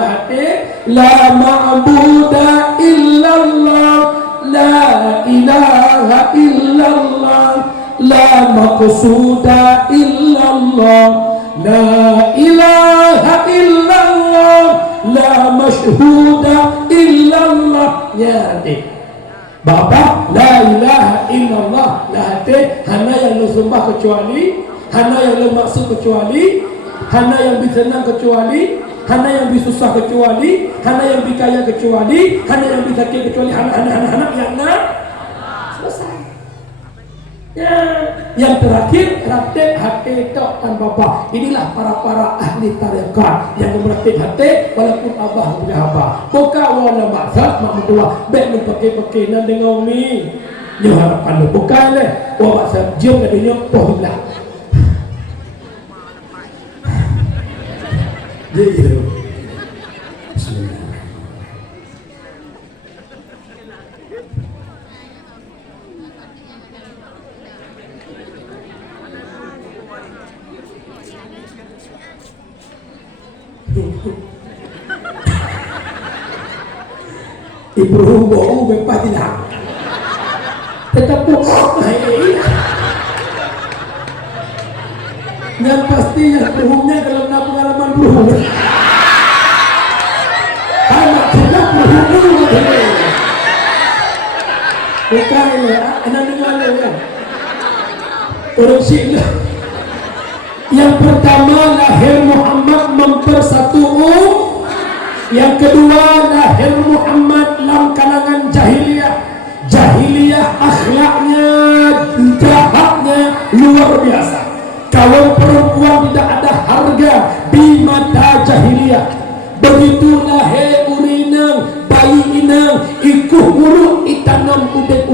hati la ma'buda illallah, la ilaha illallah, la maqsuda illallah, la ilaha illallah, la mashhuda illallah. Ya hati Bapa, la ilaha illallah, la hati hana yang lu sembah kecuali, hana yang lu maksud kecuali, hana yang bisa senang kecuali, hana yang bisa susah kecuali, hana yang bisa kaya kecuali, hana yang bisa kaya kecuali, hana yang selesai. Ya, yang terakhir ratib hati tok dan bapa. Inilah para ahli tarekat yang meratib hati walaupun abah tidak abah. Buka wala maksud mak mentua baik lu pakai nan dengan mi. Yo harapan lu bukan leh. Wa maksud jom ke dunia pohlah. Jadi bismillah. Ibu bau bepat tidak tetap pokok yang pasti yang berhubungnya kalau nak pengalaman berhubung anak tidak berhubung bukan ya anak dengar ya orang sila. Yang pertama lahir Muhammad mempersatu yang kedua lahir Muhammad dalam kalangan jahiliyah akhlaknya jahatnya luar biasa. Kaum perempuan tidak ada harga di mata jahiliyah. Begitu lahir urinang bayi inang ikuh mulut itanam udek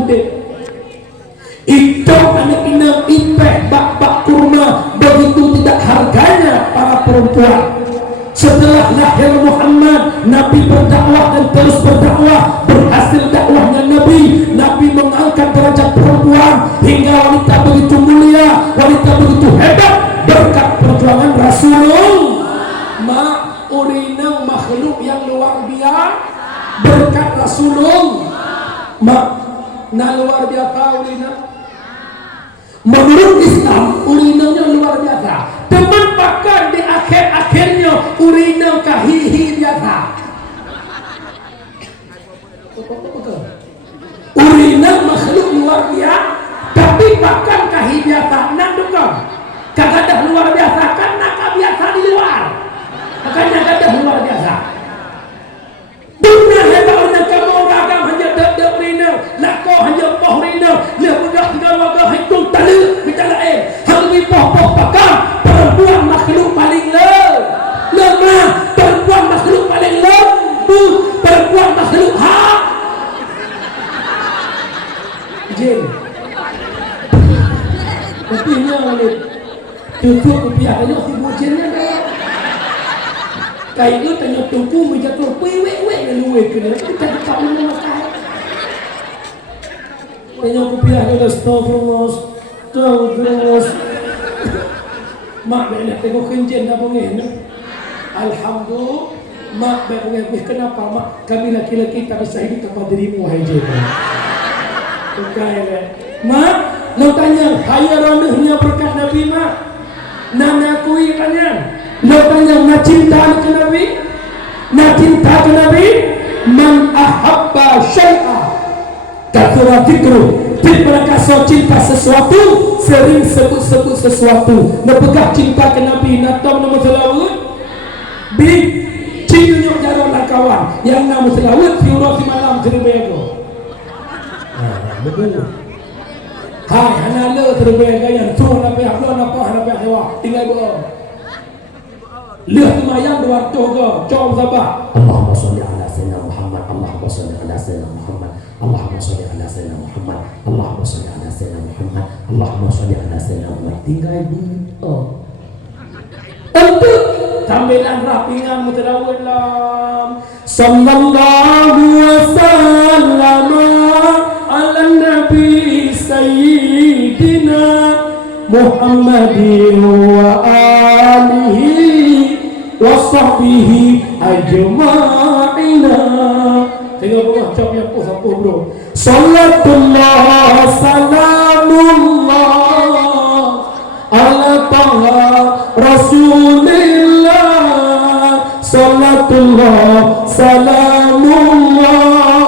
itu anak inang ipeh bak kurma. Begitu tidak harganya para perempuan. Setelah lahir Muhammad, Nabi berdakwah dan terus berdakwah. Berhasil dakwahnya Nabi mengangkat derajat perempuan hingga wanita begitu mulia, wanita begitu hebat berkat perjuangan Rasulullah. Urinang makhluk yang luar biasa berkat Rasulullah. Luar biasa urinang. Menurut Islam urinanya luar biasa. Teman bahkan di akhir-akhirnya urinang kahihi biasa. Urinang makhluk luar biasa, tapi bahkan kahi biasa. Nak dukung kagadah luar biasa kan nak biasa di luar. Makanya kagadah luar biasa. Dunia hebat orang kamu ragam hanya dek urinang, lako hanya poh urinang. Dia budak tinggal warga hitung tali bicara hang lebih poh pakam. Perempuan makhluk paling lemah, perempuan makhluk paling lembut, perempuan makhluk jin. Tapi nya oleh tutup rupiah aja si bujinnya dah. Kayak itu tanya tungku menjatuh wek luwe kena kita tahu nama kai. Tanya rupiah ada stofros. Mak nak tengok kenjen dah pengen. Alhamdulillah mak pengen. Kenapa mak? Kami laki-laki tak bisa hidup tanpa dirimu wahai jin. Bukan mak, lo tanya haya ranahnya berkat Nabi mak. Nak akui tanya. Lo tanya nak cinta ke Nabi? Nak cinta ke Nabi? Man ahabba syai'a kathura dzikru. Bila kasih cinta sesuatu, sering sebut sesuatu. Nak pegah cinta ke Nabi, nak tahu nama selawat? Big cinta jarak kawan. Yang nama selawat, fiurah si malam cerbego. Betul. Hai, anak le cerbego yang suruh nak pihak lo, nak pihak hewa. Tinggal bohong. Lihat semayang dua waktu ke, jom sabar. Allahumma sholli ala sayyidina Muhammad. Allahumma sholli ala sayyidina Muhammad. Allahumma sholli ala sayyidina Muhammad. Allahumma sholli ala sayyidina Muhammad. Allahumma sholli ala sayyidina Muhammad. Tinggal itu. Untuk tampilan rapingan mutadawillah. Sallallahu wasallam ala nabi sayyidina Muhammadin wa alihi wa sahbihi ajma'ina. Tengok bro, cop yang pun siapa bro. Salatullah salamullah ala taha rasulillah. Salatullah salamullah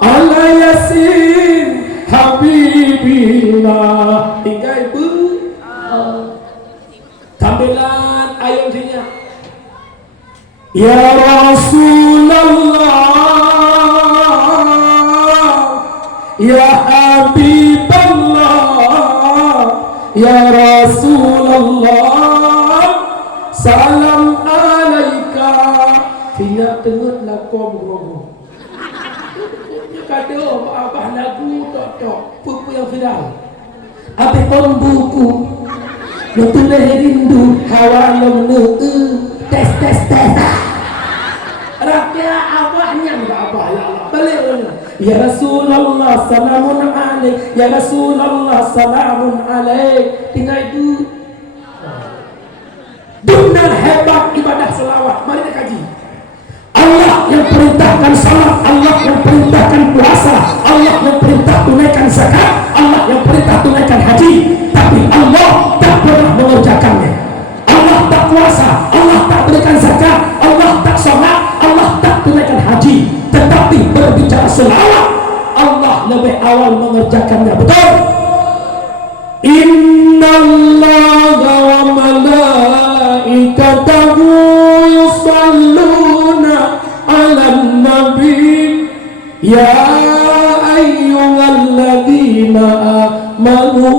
ala yasin habibillah. Tinggal ibu tampilan ayam sini. Ya Rasulullah, ya Habiballah, ya Rasulullah, salam alaika. Tinggal tengok lakon berobo. Dia kata abah lagu tok-tok pupu yang viral. Abis on buku Nutuleh rindu hawa lo tes rakyat abahnya enggak apa ya Allah balik orang. Ya Rasulullah salamun alaik, ya Rasulullah salamun alaik. Tinggal itu benar hebat ibadah selawat. Mari kita kaji. Allah yang perintahkan salat, Allah yang perintahkan puasa, Allah yang perintah tunaikan zakat, Allah yang perintah tunaikan haji. Tapi Allah tak pernah mengerjakannya. Allah tak puasa, Allah tak berikan zakat, Allah tak salat, Allah tak tunaikan haji. Tetapi berbicara selawat, Allah lebih awal mengerjakannya. Betul? Innallaha wa malaikatahu yusalluna 'alan nabi ya ayyuhalladzina amanu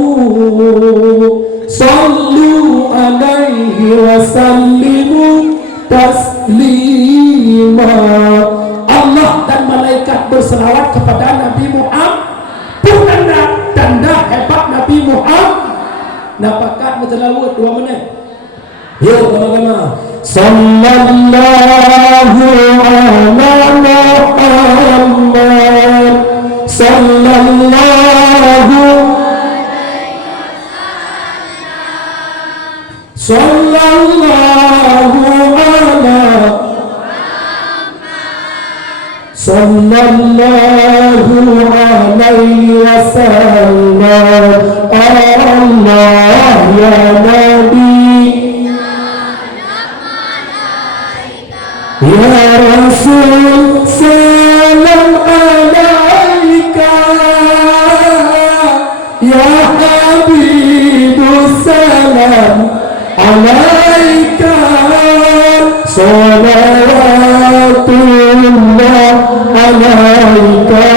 sallu 'alaihi wa sallimu taslima. Allah dan malaikat berselawat kepada Nabi Muhammad. Bukan tanda hebat Nabi Muhammad. Nampakkan bertelawut 2 menit. Yuk sama-sama. Sallallahu ala Muhammad, sallallahu sallallahu ala sallallahu alaihi wasallam. Allah ya Nabi ya Rasul salam alaika ya Habibus salam alaika salawatullah alaika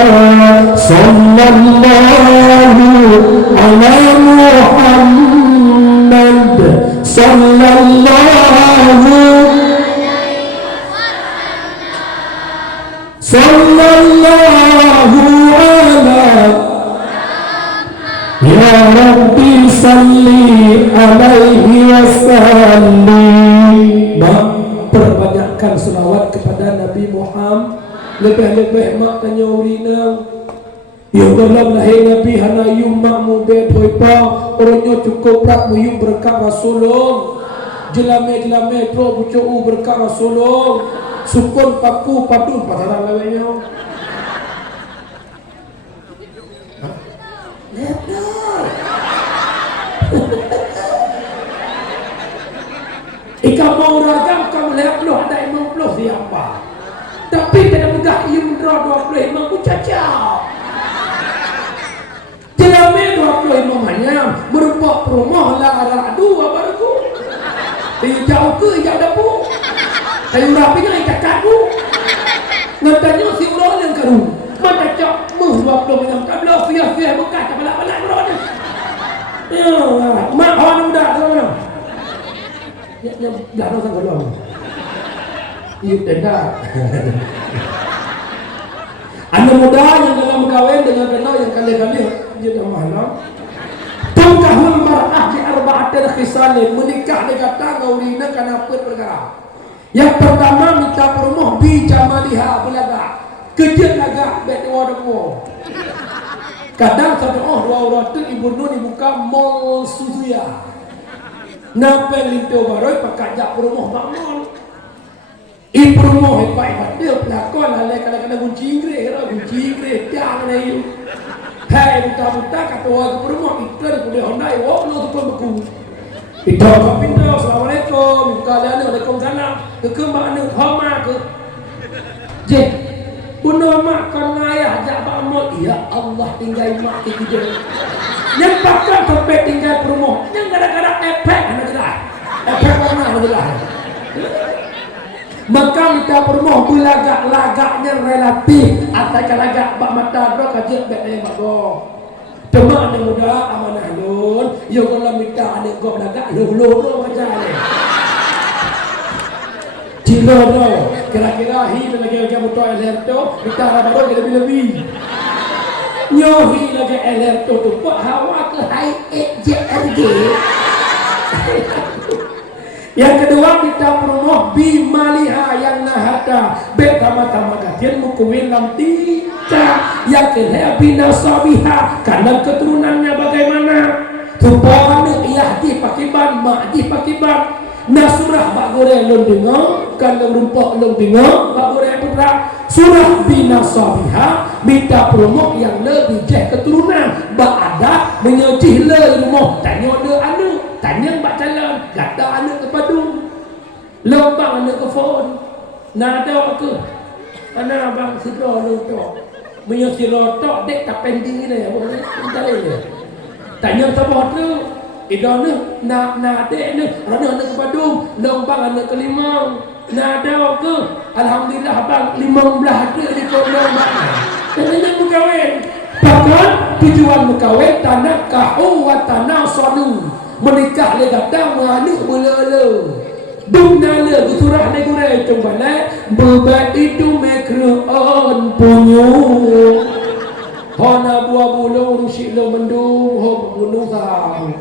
sallallahu ala Muhammad sallallahu ala ya Rabbi salli alaihi wasallim. Perbanyakkan selawat kepada Nabi Muhammad. Lebih-lebih mak tanya urina ya dalam lahir Nabi hana yum mak mubed hoipa orangnya cukup prak muyum berkat Rasulullah. Jelame-jelame pro bucu berkat Rasulullah. Sukun paku padun pasaran lawanya. Ika mau ragam kamu lihat loh ada 50 siapa. Tapi tidak mudah ia mendraw 20 imam ku cacau. Jelame 20 imam hanya berupa rumah lara dua baruku. Jauh ke jauh dapur. Kayu rapi dengan ikat kaku. Ngatanya si ulang yang karu. Mana cak muh 20 macam tabla fia bekas tak balak-balak bro ni. Ya, mak orang muda sama. Ya, dah nak sang keluar. Iya tenda. Anak muda yang dalam kawin dengan kenal yang kali-kali dia dah malam. Tungkahul mar'ah di arba'atin khisalin. Menikah dia kata ngawina kerana apa perkara. Yang pertama minta perumuh bi jamaliha belaga. Kejut lagak bet wadah. Kadang satu dua orang tu ibu Nur dibuka mall Suzuya. Nampak lintu baru pakai jak perumuh bangun. Ipromo hebat dia pelakon ala kadang-kadang kunci Inggeris tiang ni hai buta kata orang ipromo iklan ku dia Honda wok lo tu pun beku itu pindah assalamualaikum kalian waalaikumsalam ke mana homa ke je bunuh mak kan ayah ajak bamot ya Allah tinggal mak kita yang bakal sampai tinggal promo yang kadang-kadang efek warna adalah maka kita promo lagaknya relatif atas lagak bak mata bro kajian bet yang bago cuma ada muda amanah nun yo kalau minta ada gop lagak lo macam ni cilo lo kira-kira hi lagi betul alerto kita baru lebih nyohi lagi alerto tu buat hawa ke high JRG. Yang kedua kita promoh bimaliha yang nahata betama-tama katian mukuin lam tika yang ketiga binasabiha karena keturunannya bagaimana tupahan yahdi pakiban ma'di pakiban nasurah bak goreng long dengar kalau rumpok long dengar bak goreng putra surah binasabiha minta promoh yang lebih jeh keturunan bak ada menyojih le rumah tanya le anak tanya bak jalan kata anak ke padung lembang anak ke phone nada ke mana abang sidro rotok menyojih rotok dek tak pending ni boleh boleh tanya sabah tu idon na dek ni anak ke padung lembang anak ke limang nada ke alhamdulillah abang 15 ada di kolom tanya mukawin bahkan tujuan mukawin tanah kahu wa tanah sonu menikah le kata manik belele dumna le guturah ne gure combale bebat itu mekron punyu hona buah bulung rusik lo mendung ho gunung sam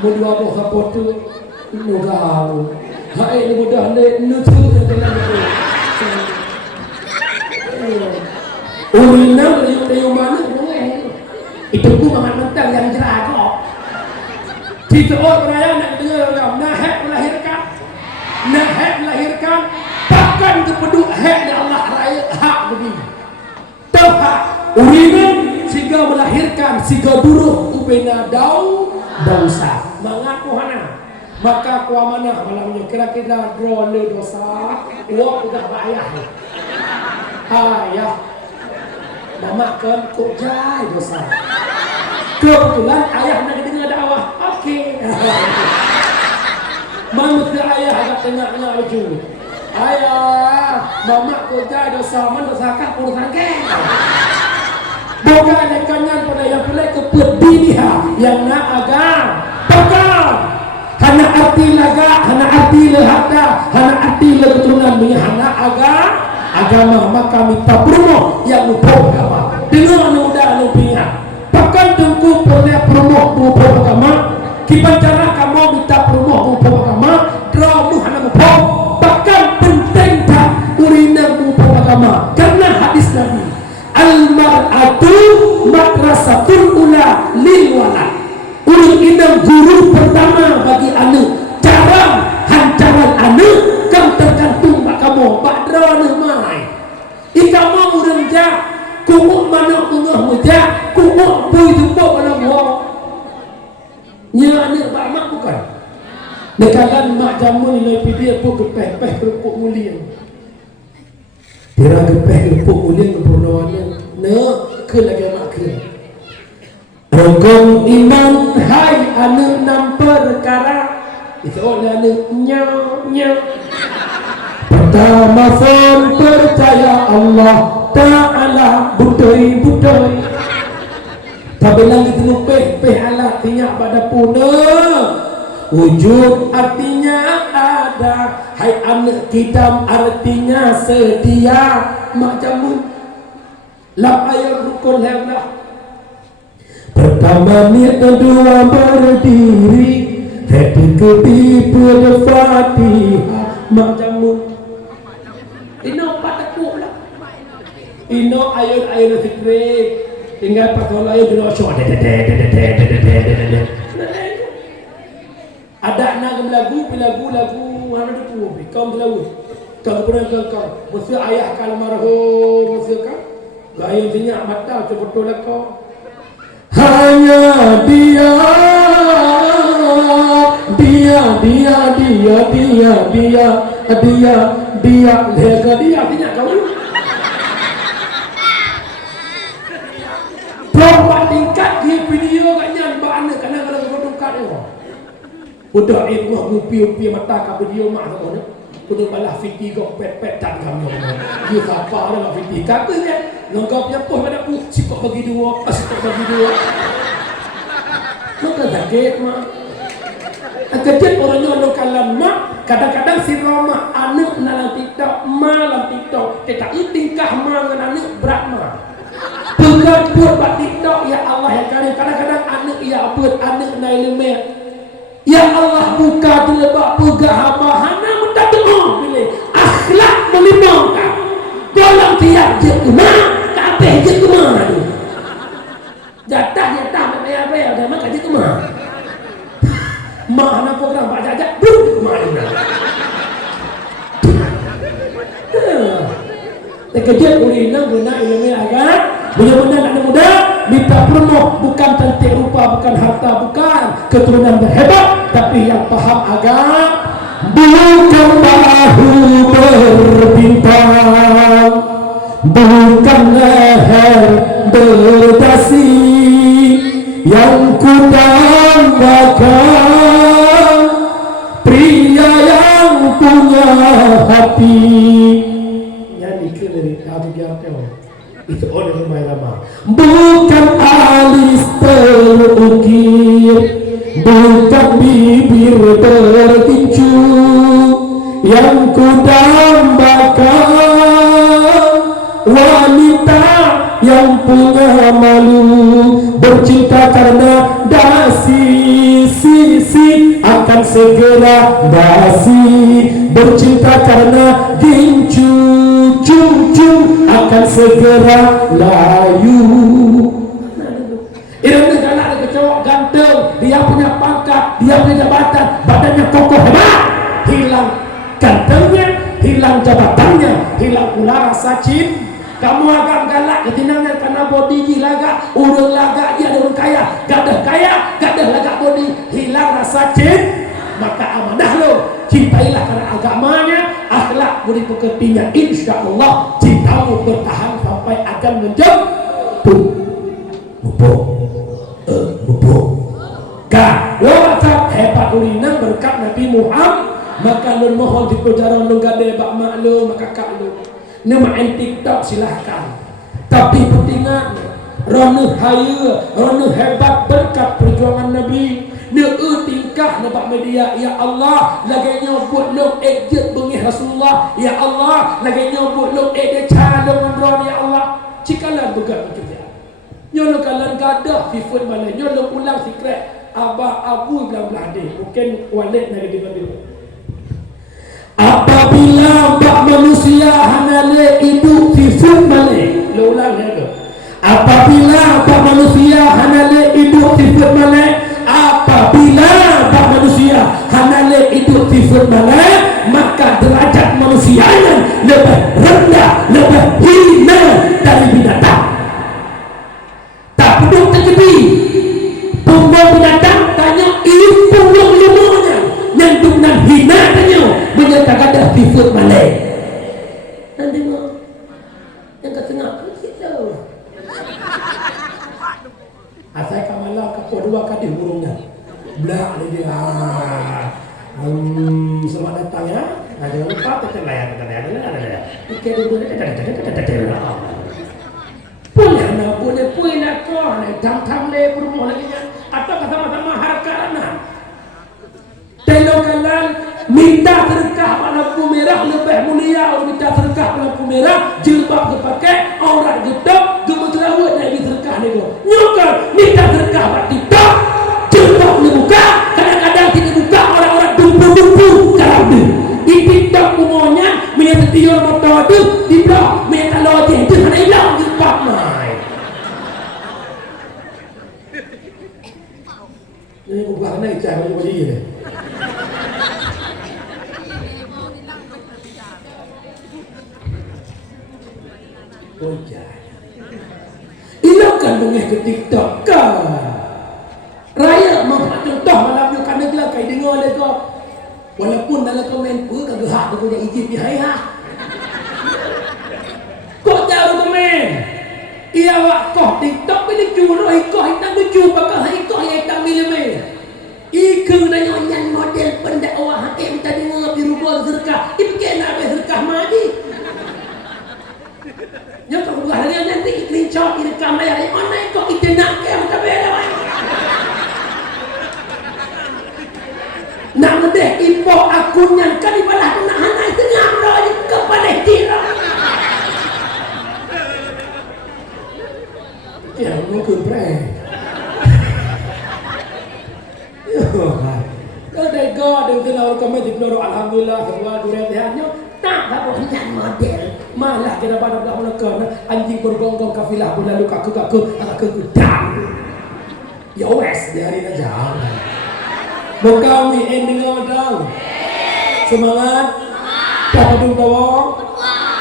mudua bo kapotu nugau hai le mudah le nutu dalam urina le mana itu ku makan mentang yang jerah kok kita orang raya nak dengar orang nahek melahirkan bahkan kepeduk hak Allah raya hak begini terhak urinan sehingga melahirkan sehingga duruh ubena dosa mengaku hana maka kuamana malamnya kira-kira drone dosa wak udah bayar ayah namakan kok jai dosa kebetulan ayah nak dengar dakwah okey manusia ayah agak tengah-tengah lucu ayah mamak kota dosa man dosa kak urusan ke bukan nekannya pada yang pelai kepediniha yang nak agak pegang hana arti laga hana arti lehata hana arti leketurunan punya hana agak agama maka minta promo yang lupa agama dengar muda lupinya bahkan tunggu boleh promo lupa agama kita cara kamu minta promo lupa agama draw mu hana lupa bahkan penting tak urina lupa agama karena hadis Nabi al-mar'atu madrasatul ula lil walad ulun inam guru pertama bagi anak cara hancaran anak kam tergantung mak kamu bak draw ni mai ikamu urangja kumuk mana tengah muja kumuk pui tumpuk pada buah nya anak bak mak bukan dekalan mak jamu nilai dia pun kepeh-peh kerupuk mulia tira kepeh kerupuk mulia kepurnawannya ne ke lagi mak ke rokong iman hai anak enam perkara itu oleh anak nyaw pertama pun percaya Allah Ta'ala budai tak bilang itu peh alat tinyak pada puna wujud artinya ada hai anak kidam artinya sedia macam lam ayat rukun lemlah pertama niat kedua berdiri ketiga berfatihah macam ino pataku lah ino ayat zikir tinggal pasal ayat dulu show ada nak lagu mana tu kaum lagu Kau pernah kau mesti ayah kalau marhum mesti kan gaya minyak mata tu betul lah kau. Hanya dia lega dia minyak kau. Berapa tingkat dia video katnya bana kadang-kadang berdukat dia. Udah ngupi mata ka video mak tu ni. Kudu balah fiti gok pet tak kamu. Dia apa dah fiti katanya. Lengkap punya poh pada aku sikok bagi dua. Maka sakit mak. Kecil orangnya lokalan mak. Kadang-kadang si Roma anak dalam TikTok, mak dalam TikTok. Kita tingkah mak dengan anak berat mak. Pegang buat buat TikTok ya Allah yang kali. Kadang-kadang anak ya buat anak naik lemak. Ya Allah buka telebak pegah hamba hana minta doa bila akhlak melimpahkan. Tolong tiap je kemah, kabeh je kemah tu. Jatah apa ya dah makan je kemah. Mak hana program pak jajak belum kemah ni. Terkejut urinang guna ilmu agak. Benar-benar anak muda minta promo bukan cantik rupa, bukan harta, bukan keturunan berhebat, tapi yang paham agama, bukan bahu berbintang, bukan leher berdasi, yang ku dambakan pria yang punya hati. Nyanyi ke lirik Abu Jatuh itu orang ramai-ramai. Bukan alis terukir, bukan bibir bertinju, yang ku dambakan wanita yang punya malu, bercinta karena dasi, sisi akan segera dasi, bercinta karena gincu, cum akan segera layu. Ini anak ada cowok ganteng, dia punya pangkat, dia punya jabatan, badannya kokoh hebat, hilang gantengnya, hilang jabatannya, hilang pula rasa cinta. Kamu agak galak ketinangan karena body dia lagak, urut lagak dia ada orang kaya, gadah lagak body, hilang rasa cinta. Maka amanah lo, cintailah karena agamanya, akhlak budi pekertinya, insya Allah cintamu bertahan sampai akan menjemput. Mupuk. WhatsApp hebat ulinan berkat Nabi Muhammad. Maka lu mohon di perjalanan lu gade bak maklum maka kak lu. Ni main TikTok silahkan. Tapi pentingan rono haya, rono hebat berkat perjuangan Nabi. Dia tingkah nampak media. Ya Allah, lagi nyobot lu ejek bengih Rasulullah. Ya Allah, lagi nyobot lu ejek calon mandron. Ya Allah, cikalah begat bekerja. Nyolo kalan gadah fifun mana. Nyolo ulang sikret. Abah abu belah-belah dia. Mungkin walid nak dia. Apabila bak manusia hanale hidup fifun mana. Lo ulang dia. Apabila bak manusia hanale hidup fifun mana. Apabila bak manusia hanale hidup fifun mana, maka derajat manusianya lebih rendah, lebih hina dari binatang. Tak perlu terjadi. Punggung binatang tanya ini punggung lemaknya, yang dengan hina tanya menyatakan dah fifun mana. Nanti mau yang ketengah kita. Asal kamalah kapur dua kali burungnya. Belah dia. Selamat datang ya. Jangan lupa tekan layar. Oke dulu. Punya kau tam le berumur lagi atau kata-kata harkarana. Telokalan minta sedekah lampu merah lebih mulia minta sedekah lampu merah jilbab dipakai aurat gedok gemeterawat nak sedekah ni go. Nyokal minta sedekah buat TikTok jilbab dibuka kadang-kadang tidak buka orang-orang dumpu-dumpu kalau dia di TikTok umumnya minta tiur motor tu di blok minta lojeng tu mana hilang jilbab mai. Ini ubah naik cah baju ni. Boja. Ilo kan dongeng ke TikTok kan. Raya mampu contoh malam yo kan negla kai dengar le ko. Walaupun dalam komen pun kagak hak aku dah izin ni hai ha. Kok jauh komen. Ia wak kok TikTok ni curo iko hitam lucu pakah iko hitam milime. Iku na nyonya model pendakwah hakim tadi dengar biru bol sedekah. Ipke nak sedekah mati. Yo kau buat hari nanti screenshot direkam layar online kok itu nak ke macam beda wah. Nak mendeh info akunnya kan ibadah nak hanai tengah doa ke Palestina. Ya mungkin prank. Kalau dah God dengan kita kami diknoro alhamdulillah semua dunia sehatnya tak apa yang model. Malah kita pada belakang anjing bergonggong kafilah berlalu kaku aku gudang. Ya wes dari aja. Mau kami ending dong. Semangat. Dapat dong tawong.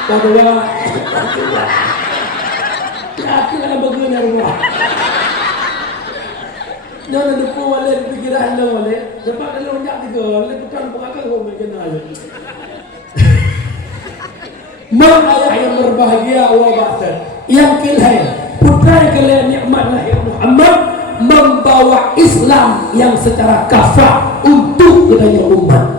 Padahal. Aku nak begini rumah. Jangan lupa wale pikiran lo wale. Dapat lo jak tiga. Le bukan pengakai kau mungkin aja. Mak ayah yang berbahagia wa ba'dan yang kilai putra kilai nikmat lahir Muhammad membawa Islam yang secara kafah untuk kedaya umat.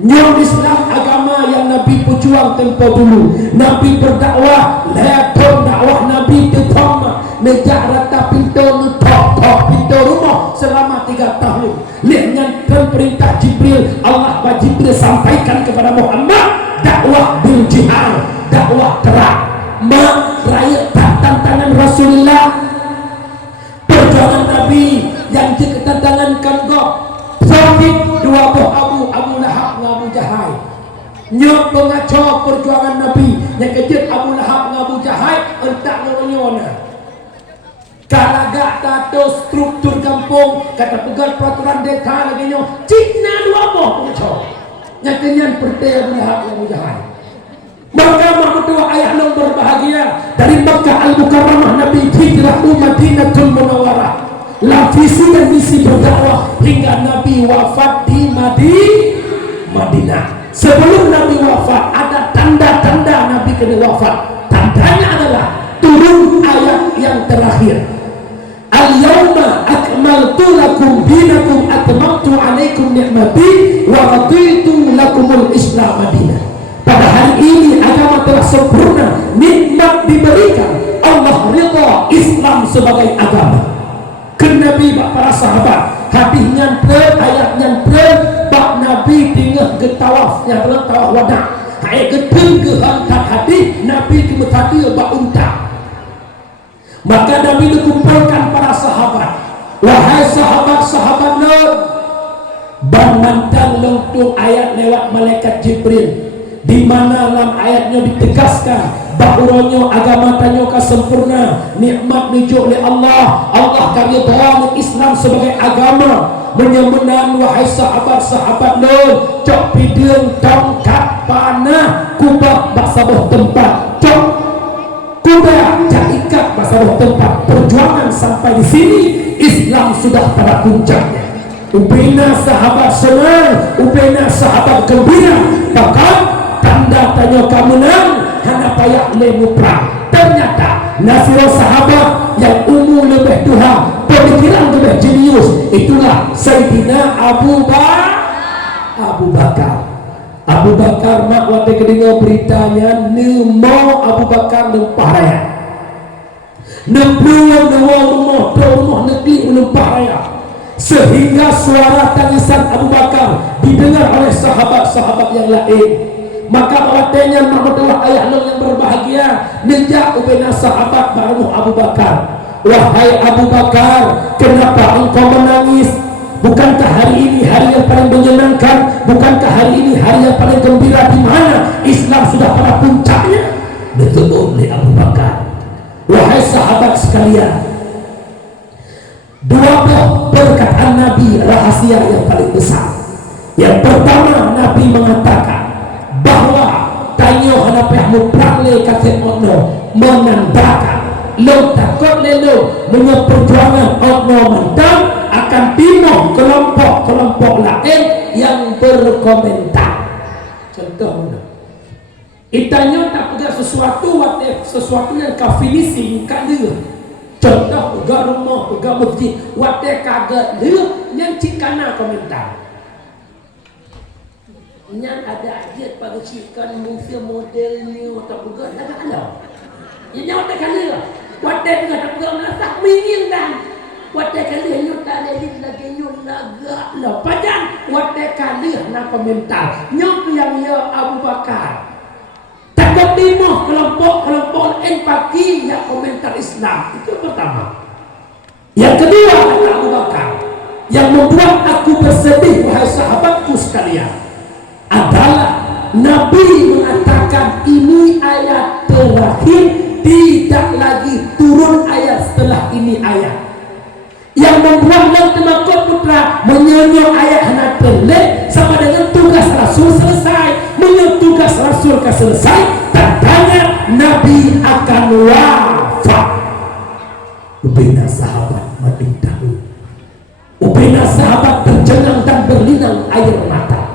Nyom Islam agama yang Nabi berjuang tempoh dulu. Nabi berdakwah leton dakwah Nabi tetama nejak rata pintu nutok pintu rumah selama 3 tahun. Dengan perintah Jibril Allah wa Jibril sampaikan kepada Muhammad dakwah bil jihad, dakwah terang. Mak rakyat tantangan Rasulullah perjuangan Nabi yang diketantangankan kau Sahib dua buah Abu Lahab dengan Abu Jahal. Nyok pengacau perjuangan Nabi yang kejut Abu Lahab dengan Abu Jahal entak ngonyona. Kalagak tato struktur kampung kata pegang peraturan desa lagi nyo Cina dua buah pengacau. Yang kenyan pertaya Abu Lahab dengan Abu Jahal. Maka mahmudwa ayah nom berbahagia dari Makkah Al-Mukarramah Nabi hijrah Madinatul Munawwarah. La visi dan misi berdakwah hingga Nabi wafat di Madinah. Sebelum Nabi wafat ada tanda-tanda Nabi kena wafat. Tandanya adalah turun ayat yang terakhir. Al-yawma akmaltu lakum dinakum atmamtu alaikum ni'mati wa raditu lakumul Islam Madinah. Pada hari ini agama telah sempurna, nikmat diberikan. Allah ridha Islam sebagai agama. Nabi bak para sahabat habis nyamper ayat nyamper bak Nabi tinggal ke tawaf yang belum tawaf wada ayat keteng ke hantar hadis Nabi cuma tadi bak unta. Maka Nabi dikumpulkan para sahabat, wahai sahabat-sahabat Nur, bantang lengtung ayat lewat malaikat Jibril di mana dalam ayatnya ditegaskan bahuranya agama tanyo ka sempurna, nikmat dijuk oleh Allah. Allah kami bawa Islam sebagai agama menyemenan wahai sahabat-sahabat Nur, cok pidung tongkat panah kubah basabuh tempat cok kuda ikat basabuh tempat. Perjuangan sampai di sini Islam sudah pada puncaknya. Ubina sahabat senang, ubina sahabat gembira, bahkan tanda tanya kamu menang hanya payah lemu perang. Ternyata nasir sahabat yang umur lebih tua, pemikiran lebih jenius, itulah Sayyidina Abu Bakar. Abu Bakar mak waktu kedengar beritanya nemo Abu Bakar nempah raya, rumah negeri nempah raya, sehingga suara tangisan Abu Bakar didengar oleh sahabat-sahabat yang lain. Maka awatnya Muhammadullah ayah long yang berbahagia nejak ubena sahabat baru Abu Bakar. Wahai Abu Bakar, kenapa engkau menangis? Bukankah hari ini hari yang paling menyenangkan? Bukankah hari ini hari yang paling gembira di mana Islam sudah pada puncaknya? Betul oleh Abu Bakar. Wahai sahabat sekalian, dua perkataan Nabi rahasia yang paling besar. Yang pertama, Nabi mengatakan bahwa tanyo hadapi muprang le kata ono menandakan lo takut lelo menyeperjuangan ono mentang akan timur kelompok-kelompok lain yang berkomentar. Contoh mana? Itanya tak pegang sesuatu yang kafinisi kat dia. Contoh pegang rumah, pegang masjid, wate kagak dia yang cikana komentar. Yang ada ajat pada cikan musim modelnya tak pegang dah ada. Yang wate kala, wate juga tak pegang tak mingin dah. Wate kala nyut tak ada lagi nyut agak lah. Padahal wate kala nak komentar. Nyut yang ya Abu Bakar. Takut timur kelompok empati yang komentar Islam. Itu pertama. Yang kedua kata Abu Bakar, yang membuat aku bersedih wahai sahabatku sekalian adalah Nabi mengatakan ini ayat terakhir, tidak lagi turun ayat setelah ini ayat. Yang membuat Lang Temakut Putra menyentuh ayat hana terlek sama dengan tugas Rasul selesai. Menyentuh tugas Rasul selesai, tandanya Nabi akan wafat. Ubina sahabat makin tahu. Ubina sahabat tercengang dan berlinang air mata.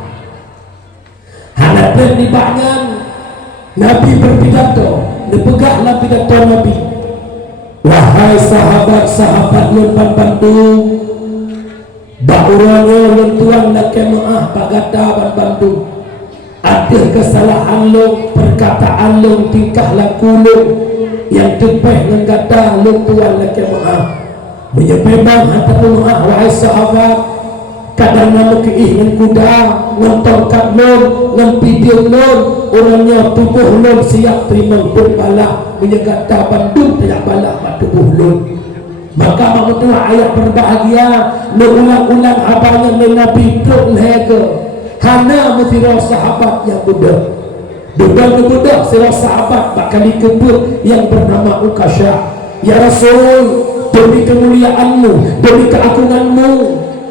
Hana terlibatnya Nabi berpidato. Dipegahlah pidato Nabi. Wahai sahabat-sahabat lepan Bandung, bauranya lentuan laki maaf bagata ban Bandung. Ada kesalahan lo, perkataan lo, tingkah laku lo yang tepeh menggata lentuan laki maaf. Menyebabkan hatamu maaf wahai sahabat. Kadang nama keih dengan kuda, ngontorkan lo, ngempidium lo, orangnya tubuh lo siap terima berbalah. Menyegata Bandung tidak balah pada tubuh lo. Maka mengutulah ayat berbahagia, lo ulang-ulang abangnya Nabi Truk Lehega. Hana mesti sahabat yang muda. Budak-budak sirah sahabat bakal dikebut yang bernama Ukasha. Ya Rasul, demi kemuliaanmu, demi keagunganmu,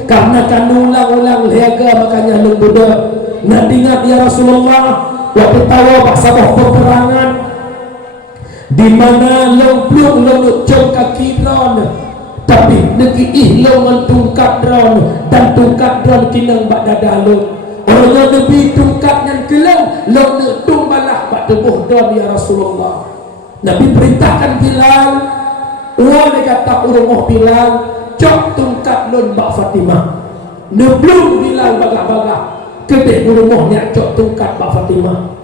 karena kan ulang-ulang liaga makanya lu budak. Nanti ingat ya Rasulullah, waktu tahu sabah peperangan di mana lu belum lu jom kaki drone, tapi negeri lu mentungkat drone dan tungkat drone kinang bak dadalu. Orang Nabi tungkat yang kelang lo netung balah bak tubuh drone ya Rasulullah. Nabi perintahkan Bilal, dia kata rumah Bilal, cok tungkat lon bak Fatimah. Nebelum Bilal bagah-bagah kedek rumahnya cok tungkat bak Fatimah.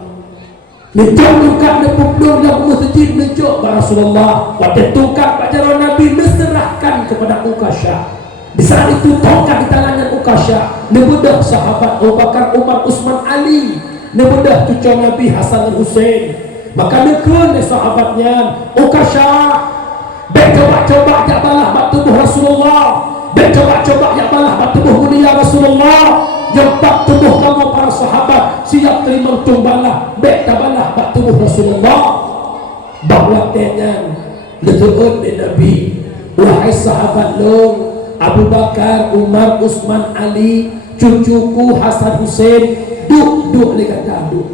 Necok tungkat nepulung dalam masjid necok bak Rasulullah. Waktu tungkat bak jalan Nabi diserahkan kepada Ukasha. Di saat itu tongkat di tangannya Ukasha. Nebudah sahabat Abu Bakar, Umar, Utsman, Ali. Nebudah cucu Nabi Hasan dan Hussein. Maka nekun sahabatnya Ukasha, bek coba-coba jak balah bak tubuh Rasulullah, bek coba-coba jak balah bak tubuh mulia Rasulullah, yang bak tubuh kamu para sahabat siap terima tumbalah bek balah bak tubuh Rasulullah. Bahwa tenang letuut di Nabi, wahai sahabat lo Abu Bakar, Umar, Utsman, Ali, cucuku Hasan Hussein, duk kata duk.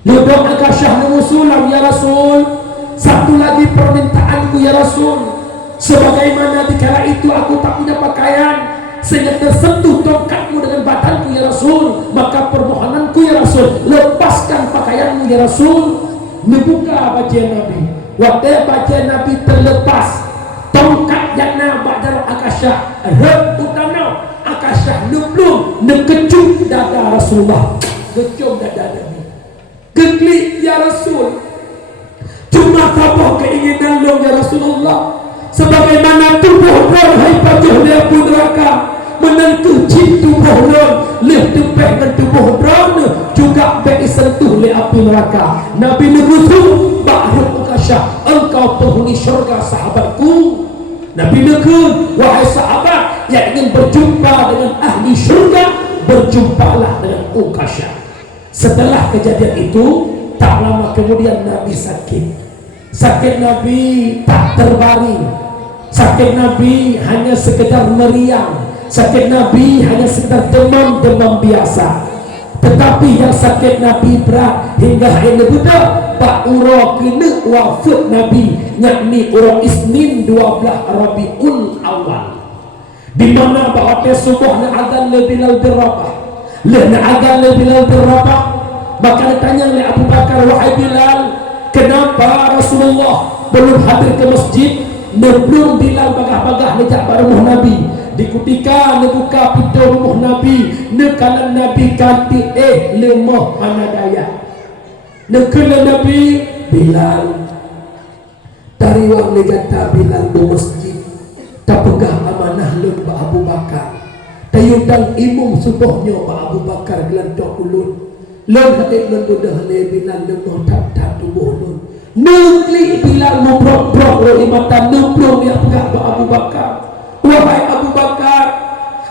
Duduk Akasyah mengusulam ya Rasul. Satu lagi permintaanku ya Rasul. Sebagaimana di kala itu aku tak punya pakaian sehingga tersentuh tongkatmu dengan badanku ya Rasul, maka permohonanku ya Rasul, lepaskan pakaianmu ya Rasul. Dibuka bajian Nabi. Waktu bajian Nabi terlepas tongkat yang nampak dalam Akasyah, utama Akasyah belum nekecup dada Rasulullah, kecup dada Nabi. Keklik ya Rasul, cuma apa keinginan lo ya Rasulullah, sebagaimana tubuh roh hai pajuh dia pun neraka menentu cip tubuh roh leh tepeh dan tubuh roh juga baik sentuh le api neraka. Nabi negusu ba'ruf Ukasha, engkau penghuni syurga sahabatku. Nabi negur, wahai sahabat yang ingin berjumpa dengan ahli syurga, berjumpalah dengan Ukasha. Setelah kejadian itu, tak lama kemudian Nabi sakit. Sakit Nabi tak terbaring. Sakit Nabi hanya sekedar meriang. Sakit Nabi hanya sekedar demam biasa. Tetapi yang sakit Nabi berat hingga hari budak pak ura kena wafat Nabi, yakni ura Isnin 12 Rabiul Awal, di mana waktu subuh na azan Bilal bin Rabah, na azan Bilal bin Rabah. Maka ditanya oleh Abu Bakar, wahai Bilal, kenapa Rasulullah belum hadir ke masjid? Belum Bilal bagah-bagah nejak rumah Nabi. Di ketika buka pintu rumah Nabi, nekalan Nabi kata lemah mana daya. Nekalan Nabi Bilal tariwang negata Bilal di masjid, tak pegah amanah lemah Abu Bakar. Tayudang imam subuhnya Pak Abu Bakar gelantok ulun. Lon hadir lon budah le Bilal lemah tak tubuh lon. Nukli Bilal membrok-brok lo imatan nublung yang pegah Pak Abu Bakar. Wahai Abu Bakar,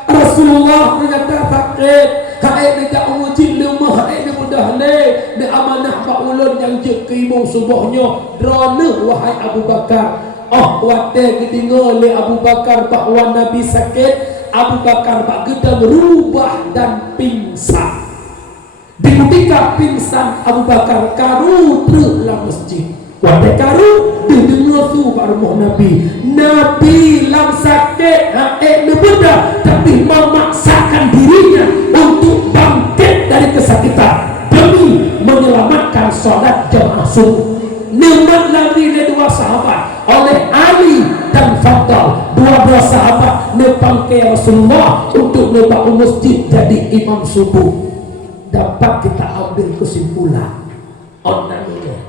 Rasulullah berkata sakit, hai dia uji lemah, hai dia mudah le, dia amanah pak ulun yang je keimung subuhnya, drone wahai Abu Bakar. Oh wate kedengar le Abu Bakar bahwa Nabi sakit, Abu Bakar pak gedang rubah dan pingsan. Di ketika pingsan Abu Bakar karu dalam masjid. Wate karu didengar tu pak rumah Nabi. Nabi lam sakit berbeda, tapi memaksakan dirinya untuk bangkit dari kesakitan demi menyelamatkan solat jamaah subuh. Nikmat Nabi dan dua sahabat oleh Ali dan Faddal, dua sahabat nepangkai Rasulullah untuk membangun masjid jadi imam subuh. Dapat kita ambil kesimpulan onanya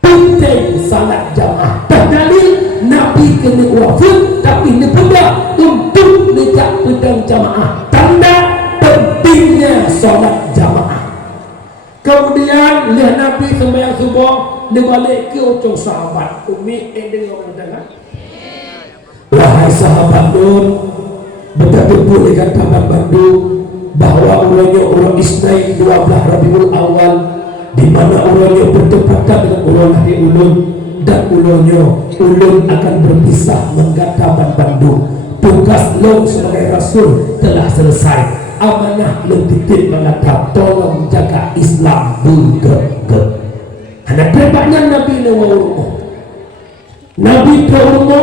penting salat jamaah. Terdalil Nabi kena wafat tapi nebeda untuk nejak pedang jamaah, tanda pentingnya solat jamaah. Kemudian lihat Nabi sembahyang subuh, dia balik ke ujung sahabat Umi dengar orang. Wahai sahabat Nur, betul-betul dikatakan Bandung bahwa ulangnya orang Isnin 12 Rabiul Awal, di mana ulangnya bertepatan dengan ulang hari ulun, dan ulangnya ulun akan berpisah menggatakan Bandung. Tugas lo sebagai Rasul telah selesai. Amanah lo titip mengatakan tolong jaga Islam bergerak. Hanya terbanyak Nabi Nawawi. Nabi Nawawi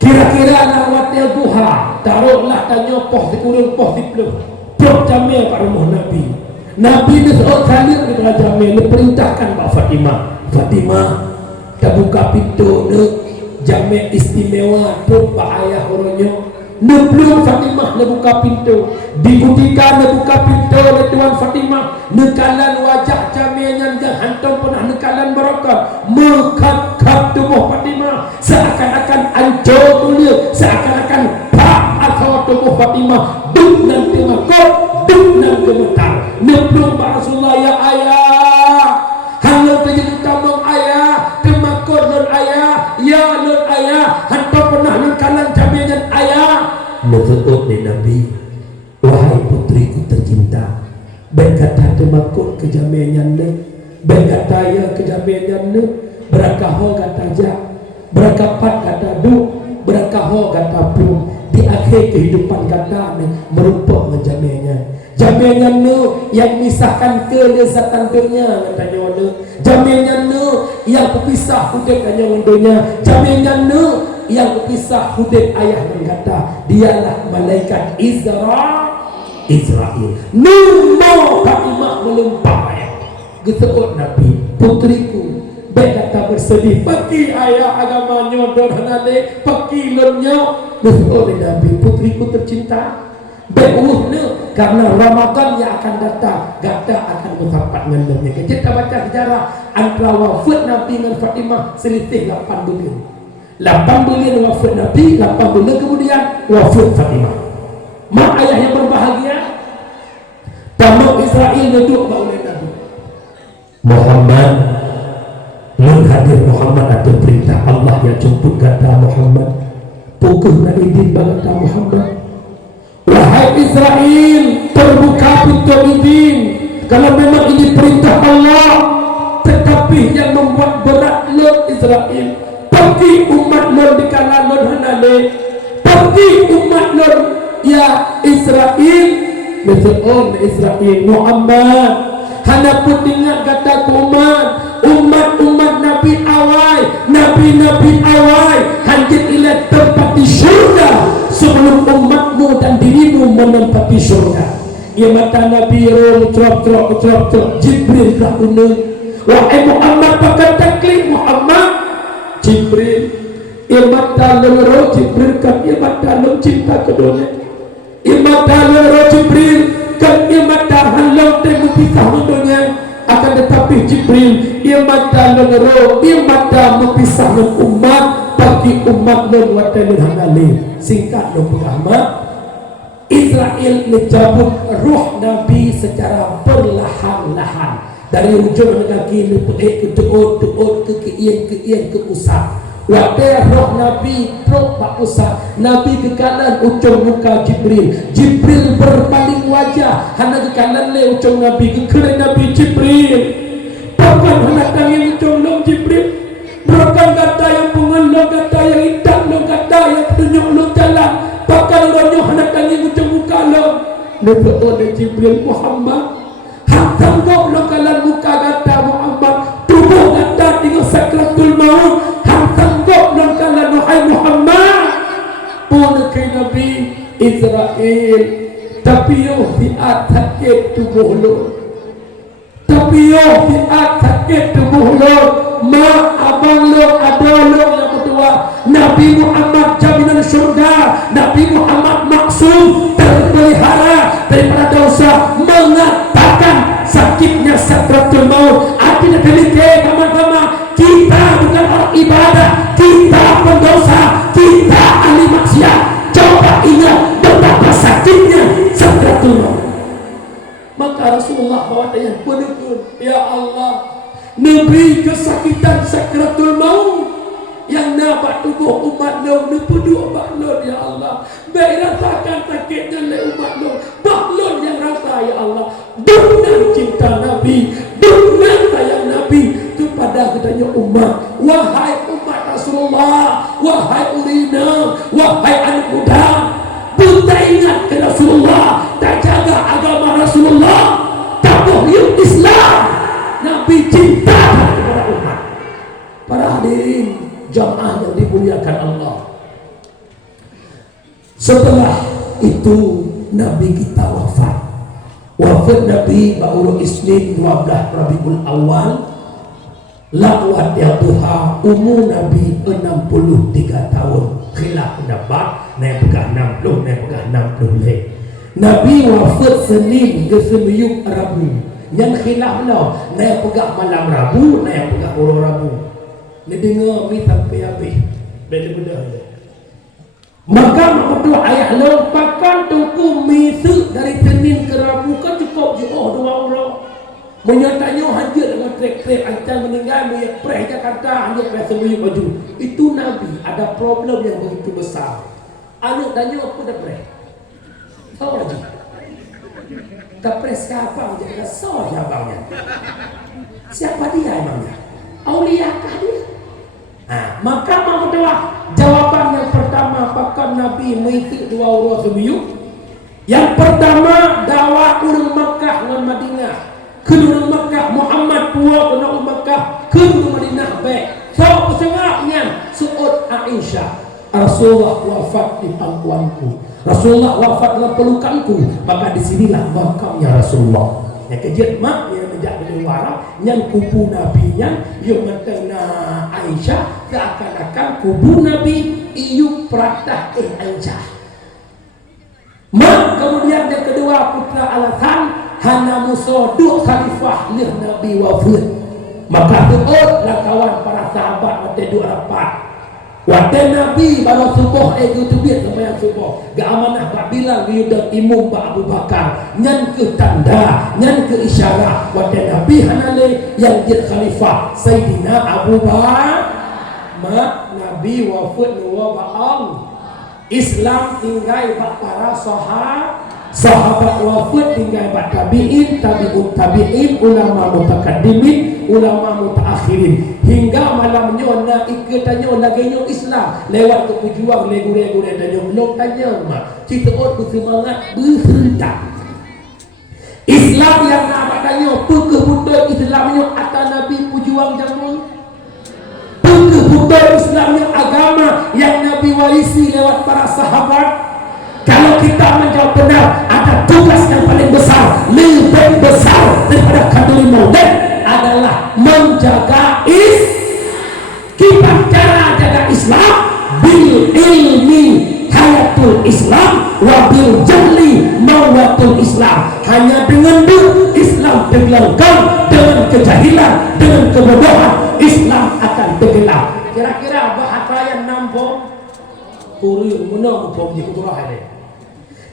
kira-kira nawatnya duha, taruhlah tanya poh dikurung poh diplum tiap jamil pada rumah Nabi. Nabi ni seorang kali di dalam jamil, dia perintahkan Pak Fatimah, tak buka pintu ni jamil istimewa tu Pak ayah orangnya. Nebelum Fatimah nak buka pintu, dibuktikan nak buka pintu oleh Tuan Fatimah, nekalan wajah jamilnya yang hantam pernah nekalan barakah mengkat tubuh Fatimah seakan-akan hancur dunia, seakan-akan pak atau tubuh Fatimah duk dan temakut, duk dan gemetar. Nebelum Rasulullah ya ayah, hanya terjadi tamang ayah, temakut non ayah, ya non ayah, hantam pernah nekalan jamilnya ayah. Nutut ni Nabi, wahai putriku tercinta, baik kata temakut kejamian ni, baik kata ya kejamian ni, berakaho kata ja, berakapat kata du, berakaho kata pun. Di akhir kehidupan kata ni merupakan jamiannya. Jamiannya ni yang misahkan kelezatan dunia katanya ni, jamiannya ni yang berpisah hudek katanya dunia, jamiannya ni yang berpisah hudek ayah dan kata dialah malaikat Israel. Nemo Fatimah melumpah geteut Nabi, putriku baik kata bersedih pergi ayah agamanya dan hanade pergi lonyo geteut Nabi, putriku tercinta baik karena Ramadan yang akan datang gata akan bersahabat dengan dunia. Kita baca sejarah antara wafat Nabi dengan Fatimah selisih 8 bulan. 8 bulan wafat Nabi, 8 bulan kemudian wafat Fatimah. Mak ayah yang berbahagia, tamu Israel duduk oleh Nabi Muhammad. Nun hadir Muhammad atau perintah Allah yang jemput kata Muhammad. Pukul na idin kata Muhammad. Wahai Israel, terbuka pintu idin. Kalau memang ini perintah Allah, tetapi yang membuat berat lo Israel. Pergi umat Nur di kalangan Hanale, pergi umat Nur ya Israel Betul Israel Muhammad hana pun ingat kata umat Nabi awal, Nabi awal hanjit ila tempat di syurga sebelum umatmu dan dirimu menempati syurga. Ia mata Nabi rum cerap Jibril telah unun. Wahai Muhammad pakai taklif Muhammad Jibril. Ia mata lero Jibril kan ia mata lem cinta keduanya. Ia mata lero Jibril kan ia mata halau temu pisah mendunia. Akan tetapi Jibril ia mata lero ia mata mepisah umat bagi umat dan watan hangali. Singkat dan Muhammad Israel mencabut ruh Nabi secara perlahan-lahan dari ujung kaki ke tuut ke kian ke usap. Waktu roh Nabi teruk pak usap Nabi ke kanan ujung muka Jibril berpaling wajah hana ke kanan le ujung Nabi ke kiri Nabi Jibril bahkan hana tangan ujung long Jibril bahkan kata yang pengelola kata yang hitam lo kata yang tunjuk lo jalan bahkan rohnya hana tangan ujung muka lo lepas oleh Jibril Muhammad hak tanggap lo kalan muka kata Muhammad tubuh kata dengan sakratul maut hak tanggap lo kalan wahai Muhammad pun ke Nabi Israel tapi yo fiat sakit tubuh lo tapi yo fiat sakit tubuh lo ma abang lo ada lo yang kedua Nabi Muhammad jaminan syurga Nabi Muhammad maksum terpelihara daripada dosa mengatakan sakitnya sakratul maut artinya kelike teman-teman kita bukan orang ibadah kita pendosa kita ahli maksiat coba ingat betapa sakitnya sakratul maut maka Rasulullah bawa tanya benar ya Allah Nabi kesakitan sakratul maut yang nampak tubuh umat lo nepeduk baklon ya Allah baik rasakan sakitnya le umat lo baklon yang rasa ya Allah benar cinta Nabi benar sayang Nabi kepada katanya umat wahai umat Rasulullah wahai urina wahai anak muda buta ingat ke Rasulullah tak jaga agama Rasulullah tak bohong Islam Nabi cinta kepada umat. Para hadirin jamaah yang dimuliakan Allah, setelah itu Nabi kita wafat Nabi baru Isnin 12 Rabiul Awal lawat ya duha umur Nabi 63 tahun khilaf pendapat naik pegah 60 naik pegah 60 leh Nabi wafat Senin ke Semiyuk Rabu yang khilaf lo naik pegah malam Rabu naik pegah orang Rabu ni dengar mi sampai habis benda-benda maka maksud ayah lo pakan tungku misuk dari Senin ke Rabu kan cukup je 2 orang menyatanya hajat dengan trek-trek ancam meninggal meyak preh Jakarta hanya preh Semiyuk baju itu Nabi ada problem yang begitu besar anak tanya apa dah preh tahu lagi tak preh siapa dia so siapanya siapa dia emangnya auliakah dia maka maksud jawaban yang pertama apakah Nabi mengikut 2 orang Semiyuk yang pertama dakwah orang Makkah dan Madinah kedua Makkah Muhammad puak kena Makkah kedua Madinah baik so pesengahnya suud Aisyah Rasulullah wafat di pangkuanku Rasulullah wafat dalam pelukanku maka disinilah makamnya Rasulullah yang kejut mak yang menjadi warah yang kubu Nabi yang mengatakan Aisyah seakan-akan kubu Nabi iu peratah Aisyah mak kemudian yang kedua putra alasan hana musuh duk khalifah lih Nabi wafat maka tu'ud kawan para sahabat waktu duk rapat waktu Nabi baru subuh itu biar sama yang subuh gak amanah Pak bilang diudah imum Pak Abu Bakar nyan ke tanda nyan ke isyarat waktu Nabi hanale yang jadi khalifah Sayyidina Abu Bakar mak Nabi wafat nuwa ba'al Islam tinggal para sahabat wafat tinggal tabi'in tabi'ut tabi'in ulama mutakaddimin ulama mutaakhirin hingga malamnya nak ikatannya laginya Islam lewat ke pejuang legure-gure tanya belum tanya mak cerita orang bersemangat berhentak Islam yang nak katanya pekebudayaan Islamnya atas Nabi pejuang zaman. Pekebudayaan Islamnya agama yang Nabi warisi lewat para sahabat. Kalau kita menjawab benar, ada tugas yang paling besar, lebih besar daripada kanduri maulid adalah menjaga kita cara jaga Islam bil ilmi hayatul Islam wa bil jahli mawatul Islam. Hanya dengan Islam tenggelamkan, dengan kejahilan, dengan kebodohan Islam akan tenggelam. Kira-kira bahasa yang nampung kurang menang pun di kuturah ini.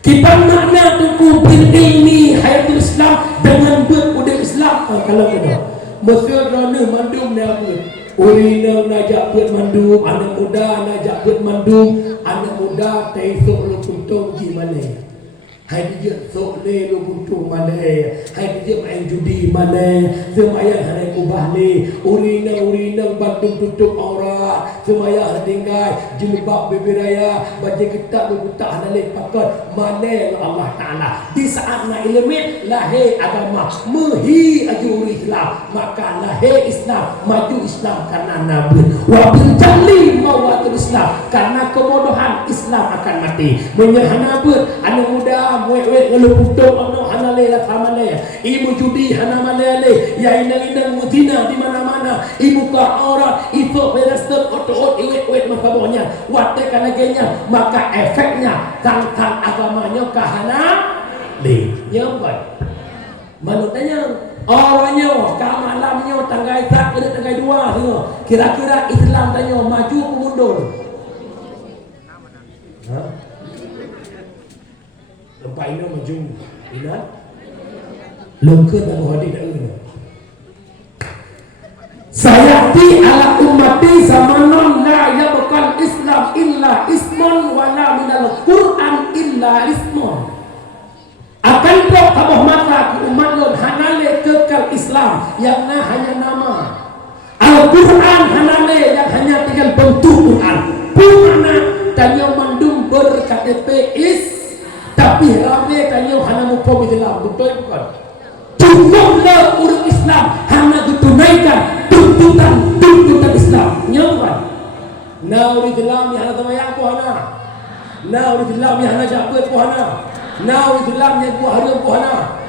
Kita makna tunggu bil ilmi hayatul Islam dengan berbudaya Islam. Kalau kena Mesir rana mandum nama urina najak buat mandum, anak muda najak buat mandum, anak muda taisuk lu kuntung di mana. Hai dia sok le lu kuntung mana. Hai dia main judi mana. Semaya hanai kubah le. Urina bantu tutup aurat. Semaya tinggal jilbab bibiraya. Baca kitab lu buta hanai pakai mana Allah Taala. Di saat nak ilmu lahir agama mehi ajuri Islam, maka lahir Islam, maju Islam karena Nabi. Wa bil jahli mawatul Islam, karena kebodohan Islam akan mati. Menyahana ber anak muda wek lalu putung ono hanale la tamale. Ibu judi hana malele, ya inang mutina di mana-mana. Ibu ka aurat itu berestet otot iwet makabonnya. Wate kanagenya, maka efeknya tentang agamanya kahana le. Nyampai. Manutanya orangnya kamalamnya tanggai tak kena tanggai dua tengok. Kira-kira Islam tanya maju ke mundur. Ha? Tempat ini maju. Ingat? Lengkut dan hadir dah ini. Sayati ala ummati zamanon la yabqal Islam illa ismun wa la minal Qur'an illa ismun. Akan kau tabah mata ke umat lon hanale kekal Islam yang hanya nama. Al-Quran hanale yang hanya tinggal bentuk Quran. Pumana tanya mandum ber-KTP tapi ramai tanya hana mumpung Islam. Betul bukan? Cukuplah urut Islam hana ditunaikan tuntutan Islam. Nyaman. Nah urut Islam yang hana tamayang ku hana. Nah urut Islam yang hana jabat ku hana. Nah Islam yang ku harum ku hana.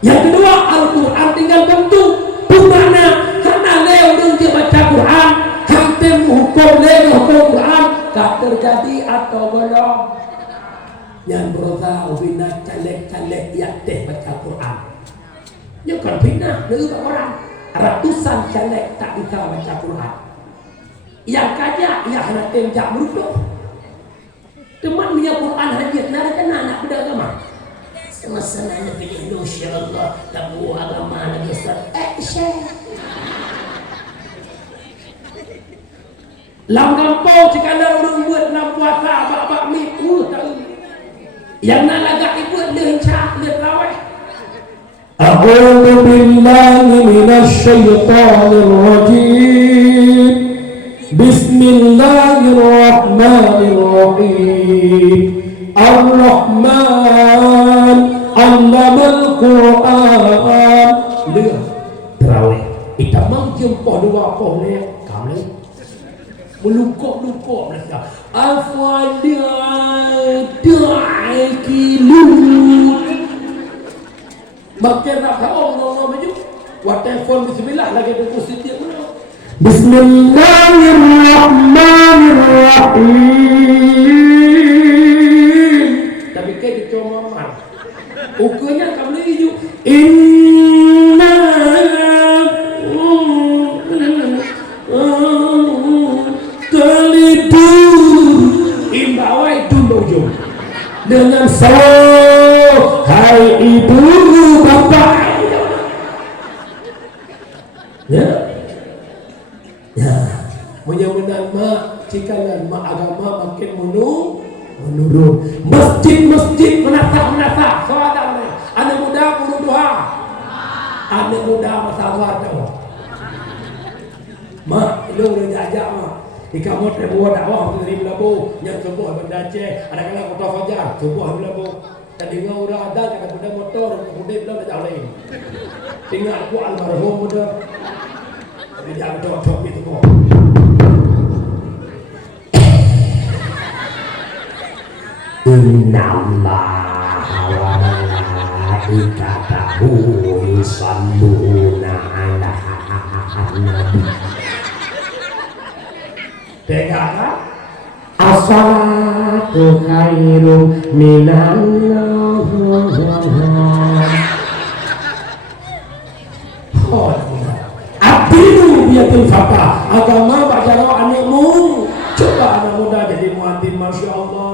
Yang kedua Al-Quran tinggal bentuk. Pumana hana leo dia baca Quran, hantem hukum leo hukum Quran, tak terjadi atau belum? Yang berusaha bina caleg-caleg yang teh baca Quran. Dia kan bina dengan orang ratusan caleg tak bisa baca Quran. Yang kaya yang hana tenjak meruduk. Teman punya Quran hajat nara kena anak beda agama. Semasa nak pergi Indonesia Allah tak buat agama lagi Ustaz. Syekh. Lam kampung cikala orang buat nak puasa abak-abak mi tahu. Yang nak lagak buat lencah leraweh. A'udzu billahi minasy syaithanir rajim. Bismillahirrahmanirrahim. Ar-Rahman 'allamal Qur'an. Dia terawih. Kita mau jumpa dua pohon kamu melukuk-lukuk mereka. Afwadaikilu. Makin nak kau ngomong maju. Wa telefon bismillah lagi ada kursi dia mana? Bismillahirrahmanirrahim. Tapi kita cuma mamat. Ukunya kamu ni hijau. Inna talidu imbawai dulu dengan saw. Hai ibu bapak. Ya. Ya, mudah-mudahan mak cikalan mak agama makin menurun. Masjid menatap. Saudara, anak muda guru doa. Anak muda masawar dah. Mak, lu udah diajak mak. Jika mau buat dakwah dari Melabu, yang sebuah benda Aceh, ada kala kota Fajar, sebuah Melabu. Tadi ngau udah ada kata kuda motor, kuda bilang dah jalan. Tinggal aku almarhum udah. Tapi dia cocok itu kok. Inna Allah wa malaikatahu yusholluna ala nabi. Pegang as-salatu khairum minan nawm. Abdinu biyatil fata. Agama bacaro anakmu. Coba anak muda jadi muadzin, masya Allah.